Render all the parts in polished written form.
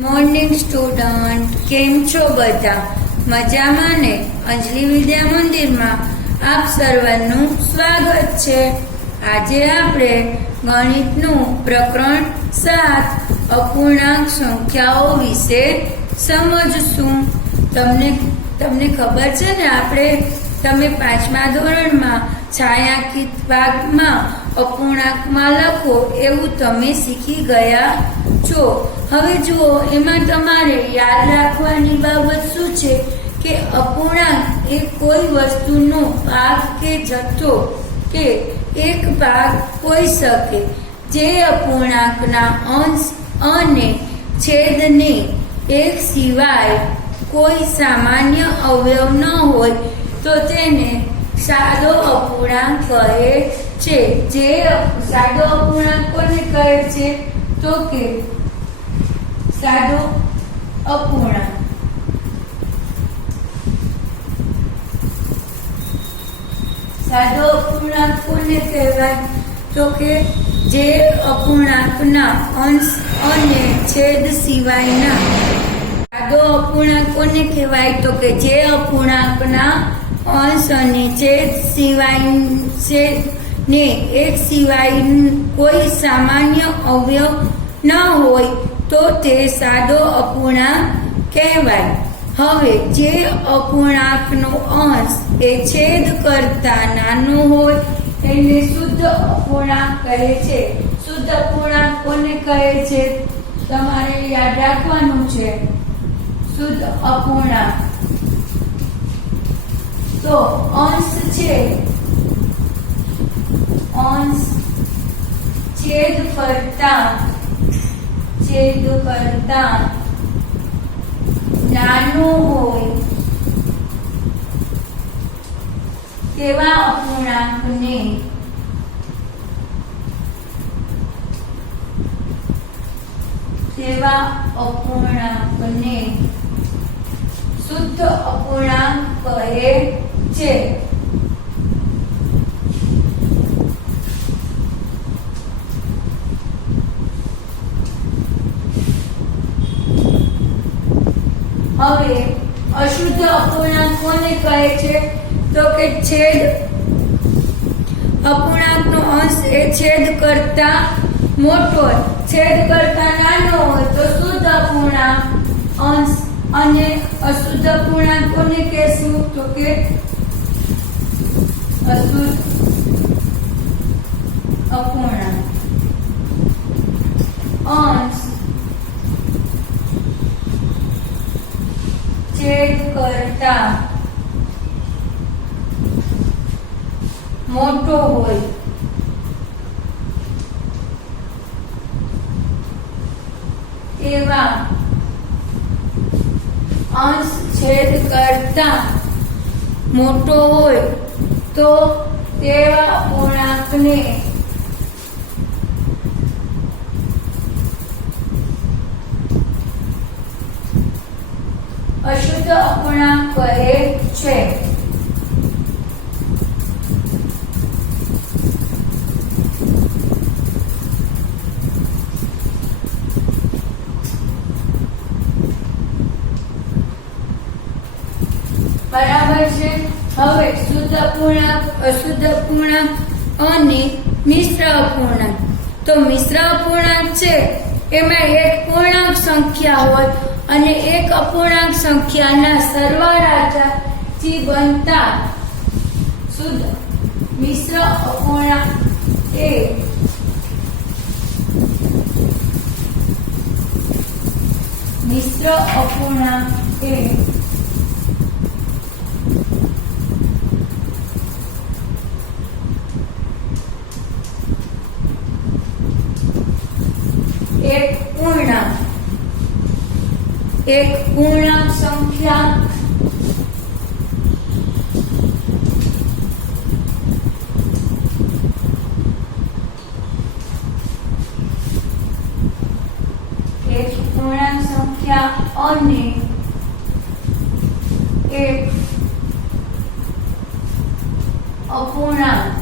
Morning student, કેમ છો બધા? મજામાં ને? અંજલિ વિદ્યા મંદિરમાં આપ સર્વનું સ્વાગત છે. આજે આપણે ગણિતનું પ્રકરણ 7 અપૂર્ણાંક સંખ્યાઓ વિશે સમજશું. તમને ખબર છે ને, તમે 5મા ધોરણમાં છાયાંકિત ભાગમાં અપૂર્ણાંકમાં લખો એવું તમે શીખી ગયા છો. હવે જુઓ, એમાં તમારે યાદ રાખવાની બાબત શું છે કે અપૂર્ણાંક એ કોઈ વસ્તુનો ભાગ કે જથ્થો કે એક ભાગ હોઈ શકે. જે અપૂર્ણાંકના અંશ અને છેદને એક સિવાય કોઈ સામાન્ય અવયવ ન હોય તો તેને સાદો અપૂર્ણાંક કહે છે. જે સાદો અપૂર્ણાંક કોને કહે છે? તો કે સાદો અપૂર્ણાંક કોને કહેવાય? તો કે જે અપૂર્ણાંકના અંશ અને છેદ સિવાયના. સાદો અપૂર્ણાંક કોને કહેવાય? તો કે જે અપૂર્ણાંકના અંશ અને છેદ ને એક સિવાય કોઈ સામાન્ય અવયવ ન હોય તો તે સાદો અપૂર્ણાંક કહેવાય. હવે જે અપૂર્ણાંકનો અંશ એ છેદ કરતા નાનો હોય એને શુદ્ધ અપૂર્ણાંક કહે છે. શુદ્ધ અપૂર્ણાંક કોને કહે છે? તમારે યાદ રાખવાનું છે. શુદ્ધ અપૂર્ણાંક તો અંશ છે, અંશ છેદ કરતા નાનો હોય તેવા અપૂર્ણાંકને શુદ્ધ અપૂર્ણાંક કહે છે. હવે અશુદ્ધ અપૂર્ણાંક કોને કહે છે? તો કે અપૂર્ણાંકનો અંશ એ છેદ કરતા મોટો હોય, છેદ કરતા નાનો હોય તો શુદ્ધ અપૂર્ણાંક. અંશ અને અશુદ્ધ અપૂર્ણાંક કોને કહેશું? તો કે અશુદ્ધ અપૂર્ણાંક. અંશ છેદ કરતા મોટો હોય તેવા અંશ છેદ કરતા મોટો હોય તો તેવા અપૂર્ણાંકને અશુદ્ધ અપૂર્ણાંક કહે છે. બરાબર છે. હવે શુદ્ધ અપૂર્ણાંક, અશુદ્ધ અપૂર્ણાંક અને મિશ્ર અપૂર્ણાંક. તો મિશ્ર અપૂર્ણાંક છે એમાં એક પૂર્ણાંક સંખ્યા હોય અને એક અપૂર્ણાંક સંખ્યાના સરવાળાથી બનતા શુદ્ધ મિશ્ર અપૂર્ણાંક એ એક પૂર્ણાંક સંખ્યા અને એક અપૂર્ણાંક.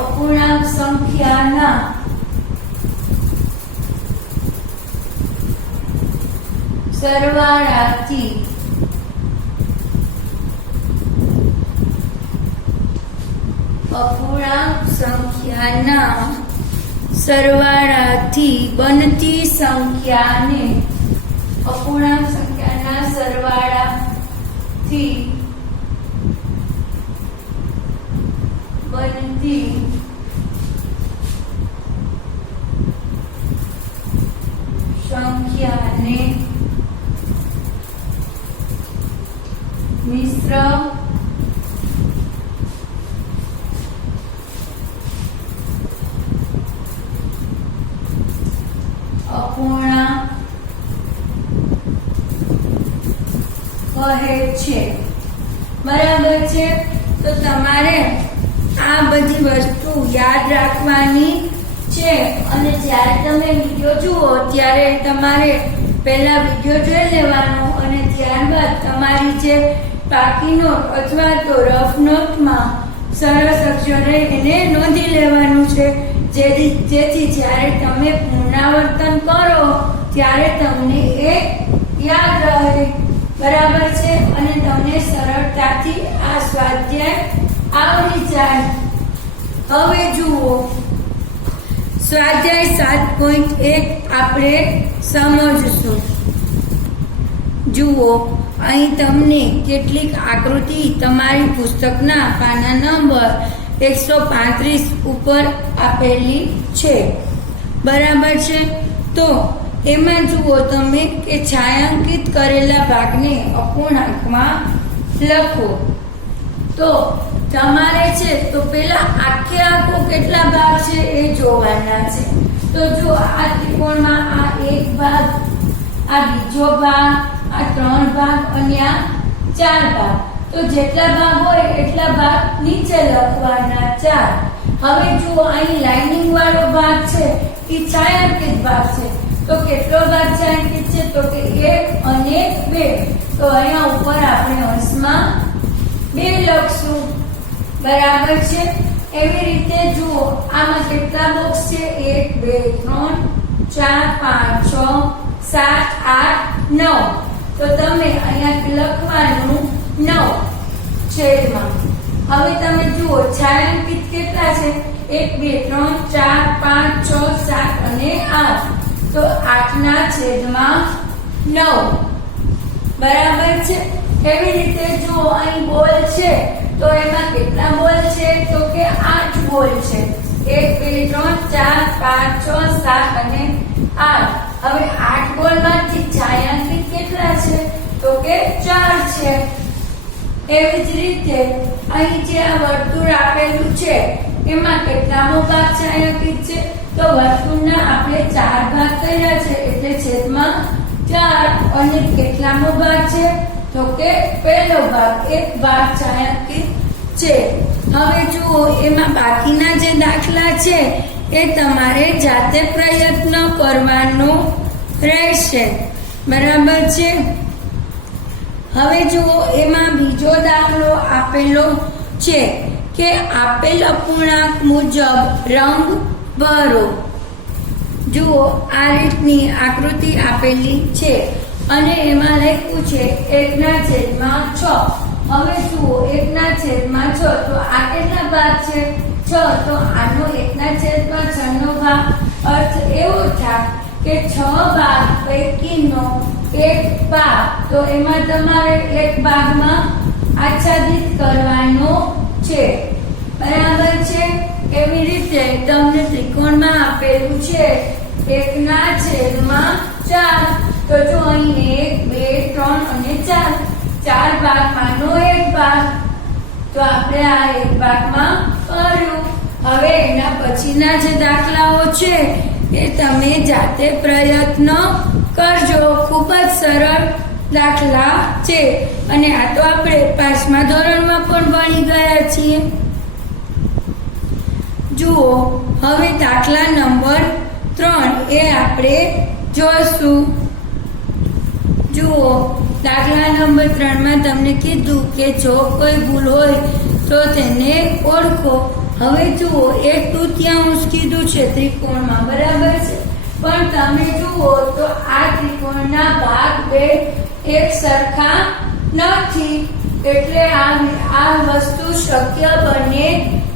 અપૂર્ણાંક સંખ્યાના સરવાળાથી બનતી સંખ્યાને અપૂર્ણાંક સંખ્યાના સરવાળાથી બનતી સંખ્યાને મિશ્ર અપૂર્ણાંક કહે છે. બરાબર છે. તો તમારે આ બધી વસ્તુ યાદ રાખવાની છે અને જ્યારે તમે વિડીયો જુઓ ત્યારે તમારે પહેલા વિડીયો જોઈ લેવાનો અને ત્યારબાદ તમારી જે પાકી નોટ અથવા તો રફ નોટમાં સરસ અક્ષરે એને નોંધી લેવાનું છે, જેથી જ્યારે તમે પુનરાવર્તન કરો ત્યારે તમને એ યાદ રહે. બરાબર છે. અને તમને સરળતાથી આ સ્વાધ્યાય આવડી જાય. હવે જુઓ સ્વાધ્યાય 7.1 આપણે સમજશું. જુઓ અહીં તમને કેટલીક આકૃતિ તમારી પુસ્તકના પાના નંબર 135 ઉપર આપેલી છે. બરાબર છે. તો એમાં જુઓ તમે કે છાयांકિત કરેલા ભાગને અપૂર્ણાંકમાં લખો. તો તમારે છે તો પેલા આખે આખો કેટલા ભાગ છે એ જોવાના છે. તો જો આ ત્રિકોણમાં આ એક ભાગ, આ બીજો ભાગ, આ 3 ભાગ અને આ 4 ભાગ. તો જેટલા ભાગ હોય એટલા ભાગ નીચે લખવાના 4. હવે જુઓ અહીં લાઇનિંગ વાળો ભાગ છે એ છાयांકિત ભાગ છે. તો કેટલો ભાગ છાयांકિત છે? તો કે 1 અને 2. તો અહીંયા ઉપર આપણે અંશમાં 2 લખશું. બરાબર છે. એવી રીતે જુઓ આમાં કેટલા બોક્સ છે? 1 2 3 4 5 6 7 8 9. તો તમે અહીંયા લખવાનું 9 છેદમાં. હવે તમે જુઓ છાयांકિત કેટલા છે? 1 2 3 4 5 6 7 અને 8. તો 8 ના છેદમાં 9. બરાબર છે. એવી રીતે જુઓ અહીં બોલ છે તો એમાં કેટલા બોલ છે? તો કે 8 બોલ છે. 1 2 3 4 5 6 7 અને 8. હવે 8 બોલ માંથી છાयांકિત કેટલા છે? તો કે 4 છે. એવી જ રીતે અહીં જે આ વર્તુળ આપેલું છે એમાં કેટલામો ભાગ છાयांકિત છે? તો વર્તુળના આપણે 4 ભાગ કર્યા છે એટલે છેદમાં 4. અને કેટલામો ભાગ છે? તો કે પહેલો ભાગ, એક ભાગ છાयांકિત છે. હવે જુઓ એમાં બાકીના જે દાખલા છે એ તમારે જાતે પ્રયત્ન કરવાનો રહેશે. બરાબર છે. હવે જુઓ એમાં બીજો દાખલો આપેલો છે કે આપેલ અપૂર્ણાંક મુજબ રંગ ભરો. જુઓ આ રીતની આકૃતિ આપેલી છે અને એમાં લખ્યું છે 1/6. હવે જુઓ 1/6 તો આ કેટલા ભાગ છે? 6. તો આનો 1/6 નો ભાગ અર્થ એવો થાય કે 6 ભાગ પૈકીનો એક ભાગ. તો એમાં તમારે એક ભાગમાં આચ્છાદિત કરવાનો છે. બરાબર છે. એવી રીતે તમને ત્રિકોણમાં આપેલું છે 1/4. તો જો અહીં 1 2 3 અને 4 ભાગમાંનો એક ભાગ. તો આપણે આ એક ભાગમાં કર્યું. હવે એના પછીના જે દાખલાઓ છે એ તમે જાતે પ્રયત્ન કરજો. ખૂબ જ સરળ દાખલા છે અને આ તો આપણે 5મા ધોરણમાં પણ ભણી ગયા છીએ. જુઓ હવે દાખલા નંબર 3 એ આપણે જોશું. જુઓ દાખલા નંબર 3 માં તમને કીધું કે જો કોઈ ભૂલ હોય તો તેને ઓળખો. હવે જુઓ 1/3 કીધું છે ત્રિકોણમાં, બરાબર છે, પણ તમે જુઓ તો આ ત્રિકોણના ભાગ બે એક સરખા નથી, એટલે આ વસ્તુ શક્ય બને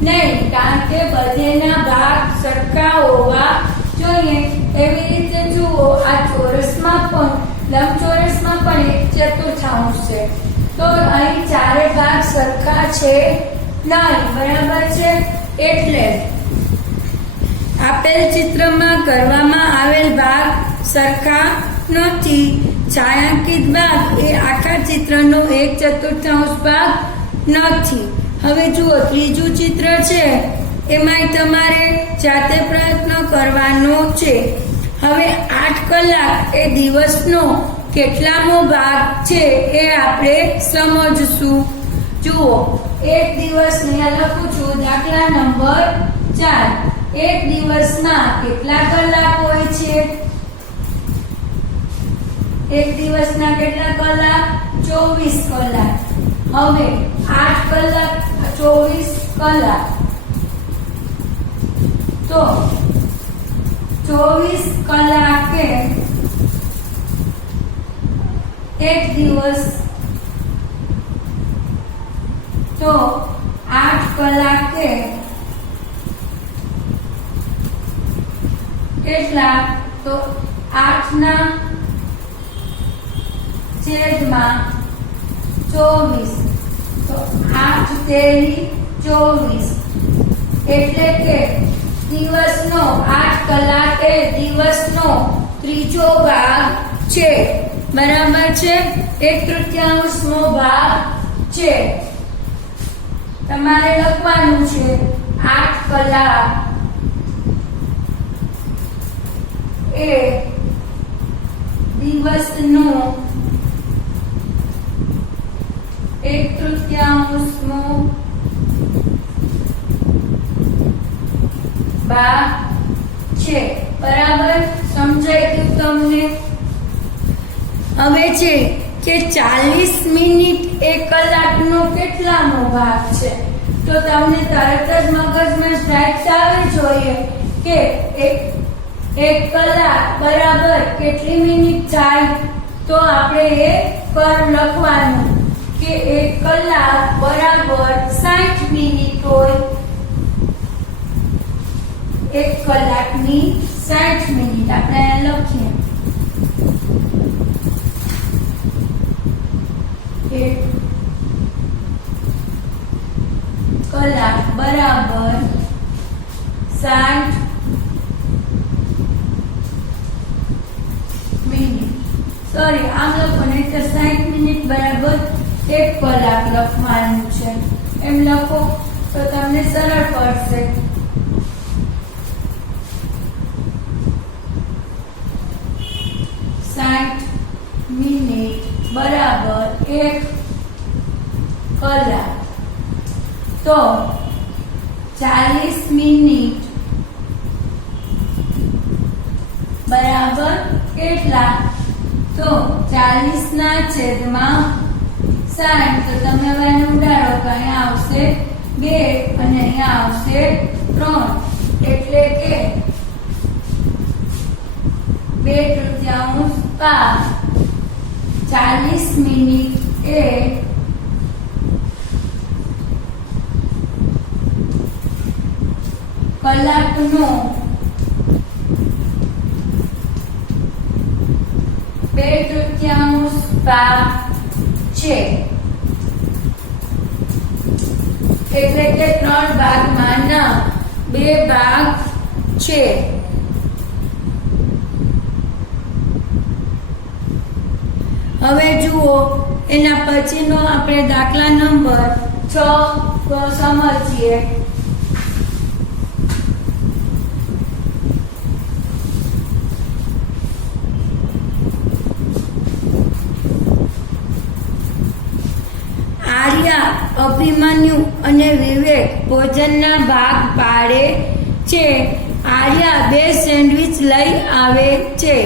નહીં, કારણ કે બધેના ભાગ સરખા હોવા જોઈએ. એવી રીતે જુઓ આ ચોરસમાં પણ લંબચોરસમાં પણ 1/4 છે, તો અહીં ચારે ભાગ સરખા છે નહીં, બરાબર છે. એટલે આપેલ ચિત્રમાં કરવામાં આવેલ ભાગ સરખા નથી. છાયાંકિત ભાગ એ આખા ચિત્રનો 1/4 ભાગ નથી. હવે જુઓ ત્રીજું ચિત્ર છે, એમાં તમારે જાતે પ્રયત્ન કરવાનો છે. હવે 8 કલાક એ દિવસનો કેટલામો ભાગ છે એ આપણે સમજશું. જુઓ એક દિવસ અહીંયા લખું છું, દાખલા નંબર 4. એક દિવસમાં કેટલા કલાક હોય છે? એક દિવસના કેટલા કલાક? 24 કલાક. હવે 8 કલાક 24 કલાક, તો 24 કલાકે એક દિવસ, તો 8 કલાકે કેટલા? તો 8 ના છેદમાં 24, તો 8 તેરી 24, એટલે કે દિવસનો 8 કલાક એ દિવસનો ત્રીજો ભાગ છે, બરાબર છે. 1/3 ભાગ છે. તમારે લખવાનું છે 8 કલાક એ દિવસનો 1/3 ભાગ છે, બરાબર. સમજાઈ ગયું તમને? હવે છે કે 40 મિનિટ 1 કલાકનો કેટલામો ભાગ છે? તો તમને તરત જ મગજમાં સ્ટ્રાઇક આવવી જોઈએ કે 1 કલાક બરાબર કેટલી મિનિટ થાય? તો આપણે એ પર લખવાનું કે 1 કલાક બરાબર 60 મિનિટ હોય. 1 કલાકની 60 મિનિટ આપણે અહીંયા લખીએ. 1 કલાક બરાબર 60 મિનિટ. સોરી, આમ લખો નહીં તો 60 મિનિટ બરાબર 1 કલાક લખવાનું છે. એમ લખો તો તમને સરળ પડશે. મિનિટ બરાબર 1 કલાક, તો 40 મિનિટ બરાબર કેટલા? તો 40 ના છેદમાં 60, તો તમે હવે આને ઉડાડો તો અહીંયા આવશે 2 અને અહીંયા આવશે 3, એટલે કે 2/3 ભાગ. 40 મિનિટ એ કલાકનો 2/3 ભાગ છે, એટલે કે 3 ભાગમાંના 2 ભાગ છે. હવે જુઓ એના પછીનો આપણે દાખલા નંબર 6 સમજીએ. આર્યા, અભિમન્યુ અને વિવેક ભોજનના ભાગ પાડે છે. આર્યા 2 સેન્ડવિચ લઈ આવે છે,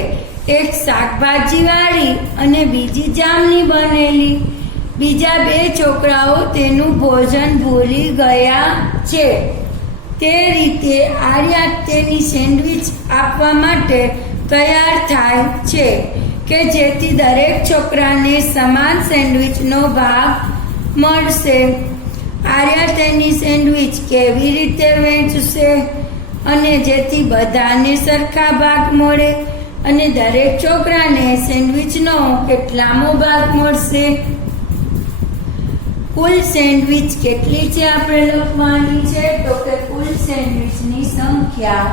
એક શાકભાજી વાળી અને બીજી જામની બનેલી. બીજા 2 છોકરાઓ તેનું ભોજન ભૂલી ગયા છે. તે રીતે આર્યા તેની સેન્ડવિચ આપવા માટે તૈયાર થાય છે કે જેથી દરેક છોકરાને સમાન સેન્ડવિચનો ભાગ મળશે. આર્યા તેની સેન્ડવિચ કેવી રીતે વહેંચશે અને જેથી બધાને સરખા ભાગ મળે અને દરેક છોકરાને સેન્ડવિચનો કેટલામો ભાગ મળશે? કુલ સેન્ડવિચ કેટલી છે આપણે લખવાની છે તો કે કુલ સેન્ડવિચની સંખ્યા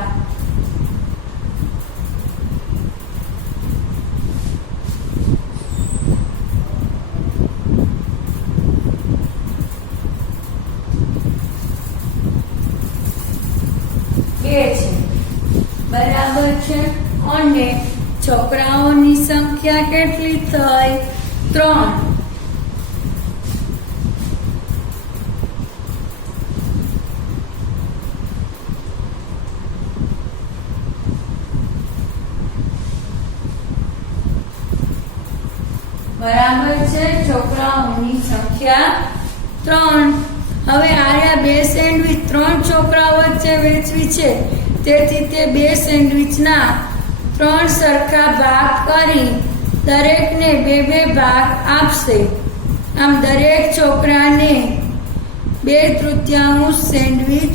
છે, બરાબર છે. અને છોકરાઓની સંખ્યા કેટલી થઈ? 3. બરાબર છે, છોકરાઓની સંખ્યા 3. હવે આર્યા 2 સેન્ડવિચ 3 છોકરાઓ વચ્ચે વહેંચવી છે, તેથી તે 2 સેન્ડવિચના 3 સરખા ભાગ કરી દરેકને 2 ભાગ આપશે. આમ દરેક છોકરાને 2/3 સેન્ડવિચ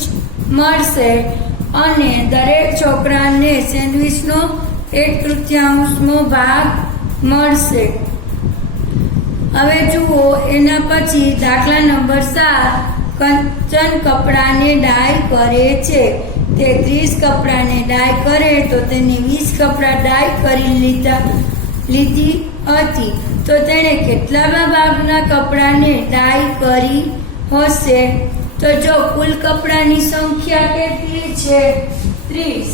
મળશે અને દરેક છોકરાને સેન્ડવિચનો 1/3 ભાગ મળશે. હવે જુઓ, એના પછી દાખલા નંબર 7. કંચન કપડાને ડાય કરે છે. તે 30 કપડાને ડાય કરે તો તેને 20 કપડા ડાય કરી લીધી હતી, તો તેણે કેટલા ભાગના કપડાને ડાય કરી હશે? તો જો કુલ કપડાની સંખ્યા કેટલી છે? 30.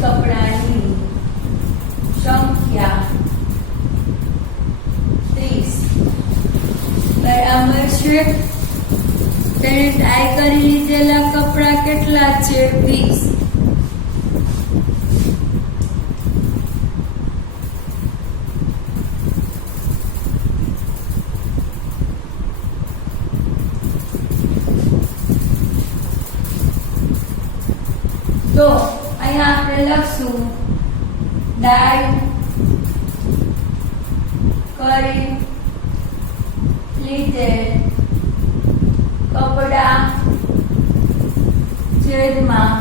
કપડાની સંખ્યા 30. બરાબર છે. તેને ડાય કરી લીધેલા કપડા કેટલા છે? 20. તો અહીંયા આપણે લખશું ડાય કરી લીધેલ કપડા છેદમાં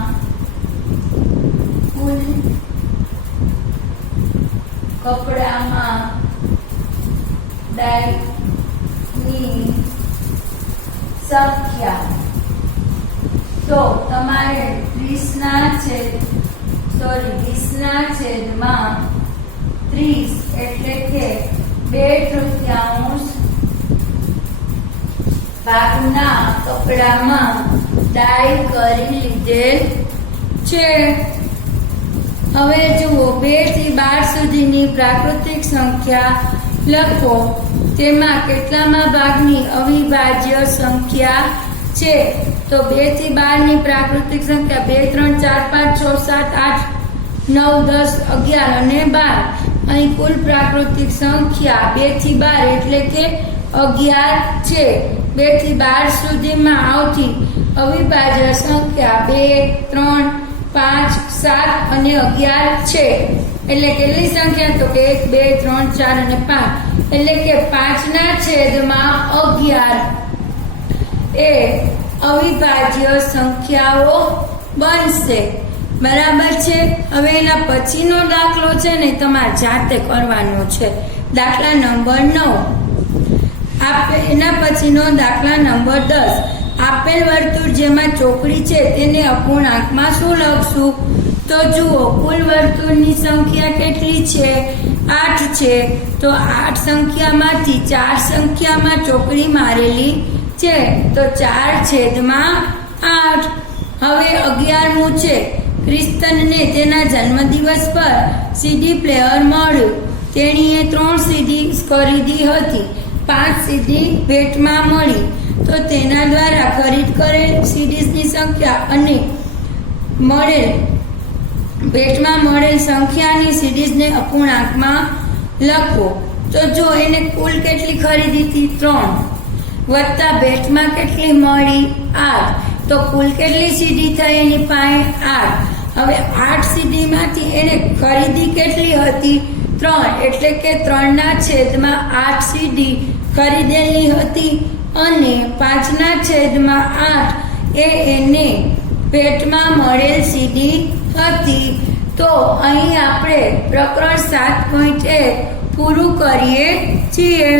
કુલ કપડામાં ડાયની સંખ્યા. તો તમારે 20 ના છેદમાં 30 એટલે કે 2/3 ભાગના કપડામાં ડાય કરી લીધેલ છે. હવે જુઓ, 2 થી 12 સુધીની પ્રાકૃતિક સંખ્યા લખો. તેમાં કેટલામા ભાગની અવિભાજ્ય સંખ્યા છે? તો 2 થી 12 ની પ્રાકૃતિક સંખ્યા 2, 3, 4, 5, 6, 7, 8, 9, 10, 11 અને 12. અહીં કુલ પ્રાકૃતિક સંખ્યા 2 થી 12 એટલે કે 11 છે. 2 થી 12 સુધીમાં આવતી અવિભાજ્ય સંખ્યા 2, 3, 5, 7 અને 11 છે. એટલે કેટલી સંખ્યા? તો કે 1, 2, 3, 4 અને 5 એટલે કે 5 ના છેદમાં 11 એ અવિભાજ્ય સંખ્યાઓ બનશે. બરાબર છે. હવે એના પછીનો દાખલો છે ને તમારે જાતે કરવાનો છે. દાખલા નંબર 9. એના પછીનો દાખલા નંબર 10. આપેલ વર્તુળ જેમાં ચોકડી છે તેને અપૂર્ણાંકમાં શું લખશું? તો જુઓ, કુલ વર્તુળની સંખ્યા કેટલી છે? 8 છે. તો 8 સંખ્યામાંથી 4 સંખ્યામાં ચોકડી મારેલી છે, તો 4/8. હવે 11મું છે. ક્રિસ્તનને તેના જન્મદિવસ પર CD પ્લેયર મળ્યું. તેણીએ 3 CD ખરીદી હતી. 5 સીડી ભેટમાં મળી, તો તેના દ્વારા ખરીદ કરેલ સીડીઝની સંખ્યા અને ભેટમાં મળેલ સંખ્યાની સીડીઝને અપૂર્ણાંકમાં લખો. તો જો એને કુલ કેટલી ખરીદી હતી 3 વત્તા ભેટમાં કેટલી મળી 8, તો કુલ કેટલી સીડી થઈ એની પાસે 8. હવે 8 સીડીમાંથી એને ખરીદી કેટલી હતી 3, એટલે કે 3/8 સીડી ખરીદેલી હતી અને 5/8 એ એને ભેટમાં મળેલ સીડી હતી. તો અહીં આપણે પ્રકરણ 7.1 પૂરું કરીએ છીએ.